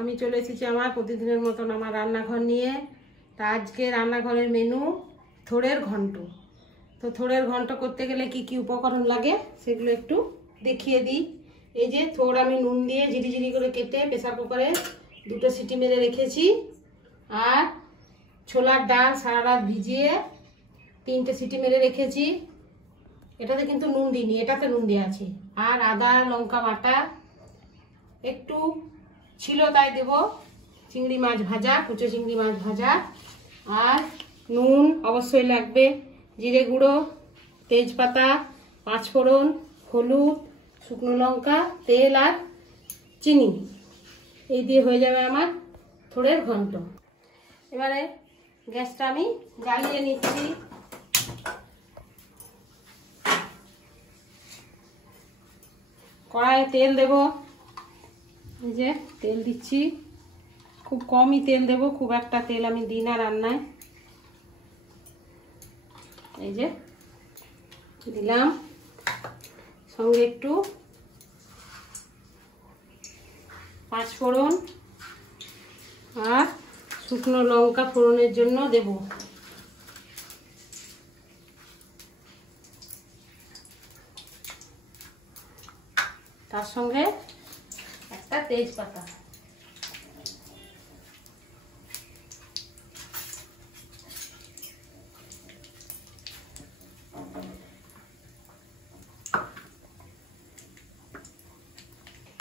আমি চলে এসেছি আমার প্রতিদিনের মতন আমার রান্নাঘর নিয়ে। তা আজকে রান্নাঘরের মেনু থোড়ের ঘন্ট। তো থোড়ের ঘন্ট করতে গেলে কি কি উপকরণ লাগে সেগুলো একটু দেখিয়ে দিই। এই যে থোড় আমি নুন দিয়ে ঝিরিঝিরি করে কেটে প্রেসার কুকারে 2টো সিটি মেরে রেখেছি। আর ছোলার ডাল সারা রাত ভিজিয়ে 3টে সিটি মেরে রেখেছি। এটাতে কিন্তু নুন দিইনি, এটাতে নুন দিয়ে আছে। আর আদা লঙ্কা বাটা একটু ছিল তাই দেব। চিংড়ি মাছ ভাজা, কুচো চিংড়ি মাছ ভাজা। আর নুন অবশ্যই লাগবে, জিরে গুঁড়ো, তেজপাতা, পাঁচফোড়ন, হলুদ, শুকনো লঙ্কা, তেল আর চিনি। এই দিয়ে হয়ে যাবে আমার থোড়ের ঘন্ট। এবারে গ্যাসটা আমি জ্বালিয়ে নিচ্ছি। কড়াইয়ে তেল দেব। এই যে তেল দিচ্ছি, খুব কমই তেল দেব, খুব একটা তেল আমি দিই না রান্নায়। এই যে দিলাম, সঙ্গে একটু পাঁচফোড়ন আর শুকনো লঙ্কা ফোড়নের জন্য দেব। তার সঙ্গে একটা তেজপাতা।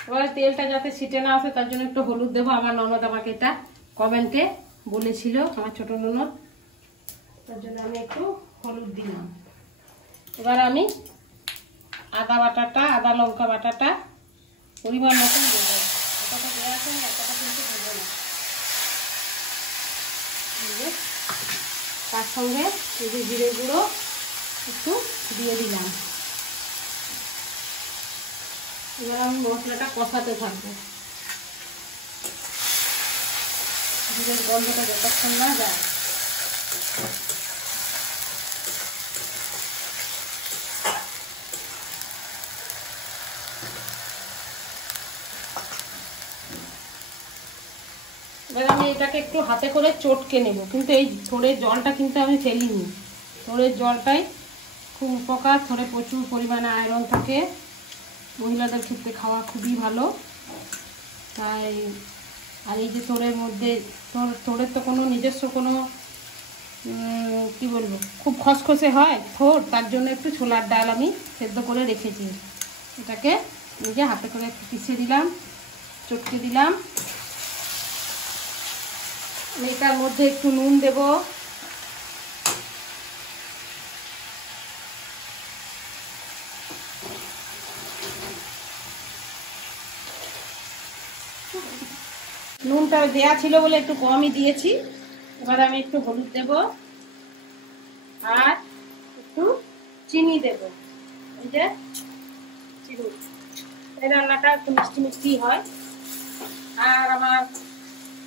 এবার তেলটা যাতে ছিটে না আসে তার জন্য একটু হলুদ দেবো। আমার ননদ আমাকে এটা কমেন্টে বলেছিল, আমার ছোট ননদ, তার জন্য আমি একটু হলুদ দিলাম। এবার আমি আদা বাটাটা, আদা লঙ্কা বাটাটা পরিমাণ মতন দেবো। এতটা দেওয়া আছে, এতটা কিন্তু দেবো না। তার সঙ্গে এই জিরে গুঁড়ো একটু দিয়ে দিলাম। এবার আমি মশলাটা কষাতে থাকবো, জিরের গন্ধটা যতক্ষণ না যায়। এবার আমি এটাকে একটু হাতে করে চটকে নেব, কিন্তু এই থোড়ের জলটা কিন্তু আমি ফেলিনি। থোড়ের জলটাই খুব উপকার, থোড়ে প্রচুর পরিমাণে আয়রন থাকে, মহিলাদের ক্ষেত্রে খাওয়া খুবই ভালো। তাই আর এই যে থোড়ের মধ্যে থোড়ের তো কোনো নিজস্ব কোনো কি বলবো, খুব খসখসে হয় থোড়, তার জন্য একটু ছোলার ডাল আমি সেদ্ধ করে রেখেছি। এটাকে নিজে হাতে করে পিষে দিলাম, চটকে দিলাম। এটার মধ্যে একটু নুন দেব, নুনটা দেয়া ছিল বলে একটু কমই দিয়েছি। এবার আমি একটু হলুদ দেব আর একটু চিনি দেব। এই যে চিনি, এই রান্নাটা একটু মিষ্টি মিষ্টি হয়। আর আমার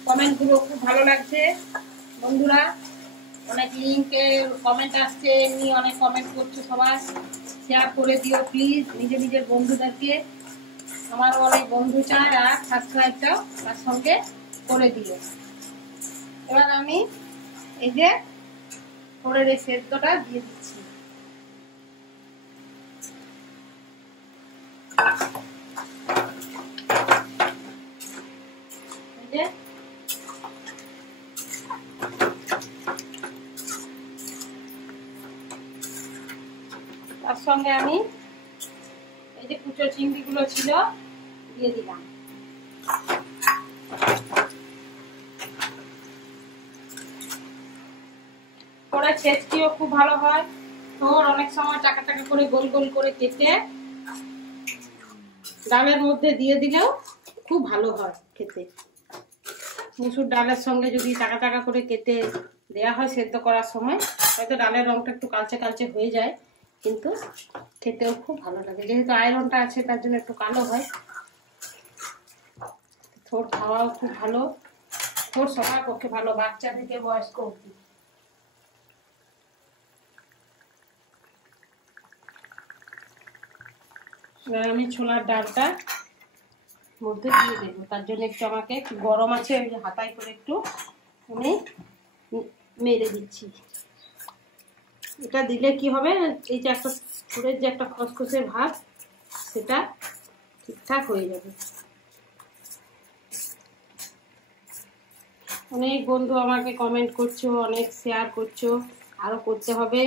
কমেন্টগুলো খুব ভালো লাগছে বন্ধুরা, অনেক লিঙ্কে কমেন্ট আসছে, এমনি অনেক কমেন্ট করছো। সবাই শেয়ার করে দিও প্লিজ নিজের নিজের বন্ধুদেরকে। আমার অনেক বন্ধু চায় আর সাবস্ক্রাইবটাও তার সঙ্গে করে দিও। এবার আমি এই যে থোড়ের এই সেদ্ধটা দিয়ে দিচ্ছি। এই যে তার সঙ্গে আমি এই যে কুচো চিংড়িগুলো ছিল দিয়ে দিলাম। পরে ছেঁচকিও খুব ভালো হয়। তোর অনেক সময় টাকা টাকা করে গোল গোল করে কেটে ডালের মধ্যে দিয়ে দিলেও খুব ভালো হয় খেতে। মুসুর ডালের সঙ্গে যদি টাকা টাকা করে কেটে দেয়া হয় সেদ্ধ করার সময়, হয়তো ডালের রংটা একটু কালচে কালচে হয়ে যায়, কিন্তু খেতেও খুব ভালো লাগে। যেহেতু আয়রনটা আছে তার জন্য একটু কালো হয়। থোড় খাওয়াও খুব ভালো, থোড় সবার পক্ষে ভালো, বাচ্চা থেকে বয়স্ক অবধি। এবার আমি ছোলার ডালটা মধ্যে দিয়ে দেবো। তার জন্য একটু আমাকে একটু গরম আছে, ওই যে হাতায় করে একটু আমি মেরে দিচ্ছি। এটা দিলে কি হবে, এই যে একটা থোড়ের যে একটা খসখসে ভাব সেটা ঠিকঠাক হয়ে যাবে। অনেক বন্ধু আমাকে কমেন্ট করছো, অনেক শেয়ার করছো, আরও করতে হবে,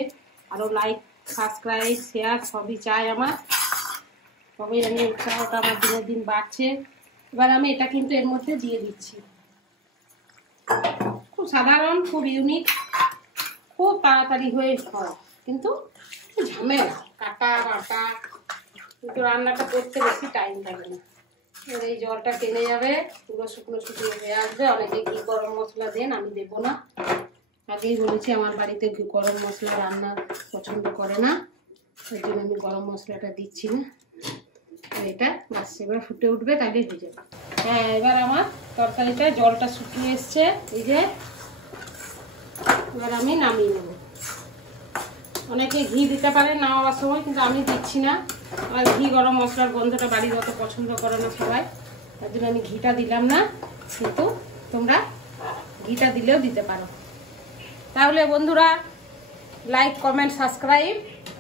আরও লাইক সাবস্ক্রাইব শেয়ার সবই চাই আমার, তবেই আমি উৎসাহটা আমার দিনের দিন বাড়ছে। এবার আমি এটা কিন্তু এর মধ্যে দিয়ে দিচ্ছি। খুব সাধারণ, খুব ইউনিক, খুব তাড়াতাড়ি হয়ে হয়, কিন্তু ঝামেলা কাটা বাটা, কিন্তু রান্নাটা করতে বেশি টাইম লাগে না। এবার এই জলটা টেনে যাবে, পুরো শুকনো শুকনো হয়ে আসবে। অনেকে ঘি গরম মশলা দেন, আমি দেবো না। আগেই বলেছি আমার বাড়িতে গরম মশলা রান্না পছন্দ করে না, ওই জন্য আমি গরম মশলাটা দিচ্ছি না। এটা বাস এবার ফুটে উঠবে, তাহলে হয়ে যাবে। হ্যাঁ, এবার আমার তরকারিটা জলটা শুকিয়ে এসছে, এই যে এবার আমি নামিয়ে নেব। অনেকে ঘি দিতে পারে নামাবার সময়, কিন্তু আমি দিচ্ছি না। আর ঘি গরম মশলার গন্ধটা বাড়ির অত পছন্দ করে না সবাই, তার জন্য আমি ঘিটা দিলাম না, কিন্তু তোমরা ঘিটা দিলেও দিতে পারো। তাহলে বন্ধুরা লাইক কমেন্ট সাবস্ক্রাইব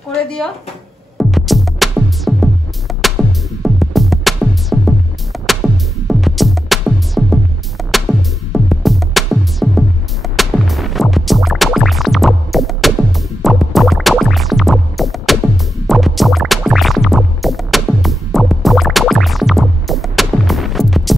করে দিও।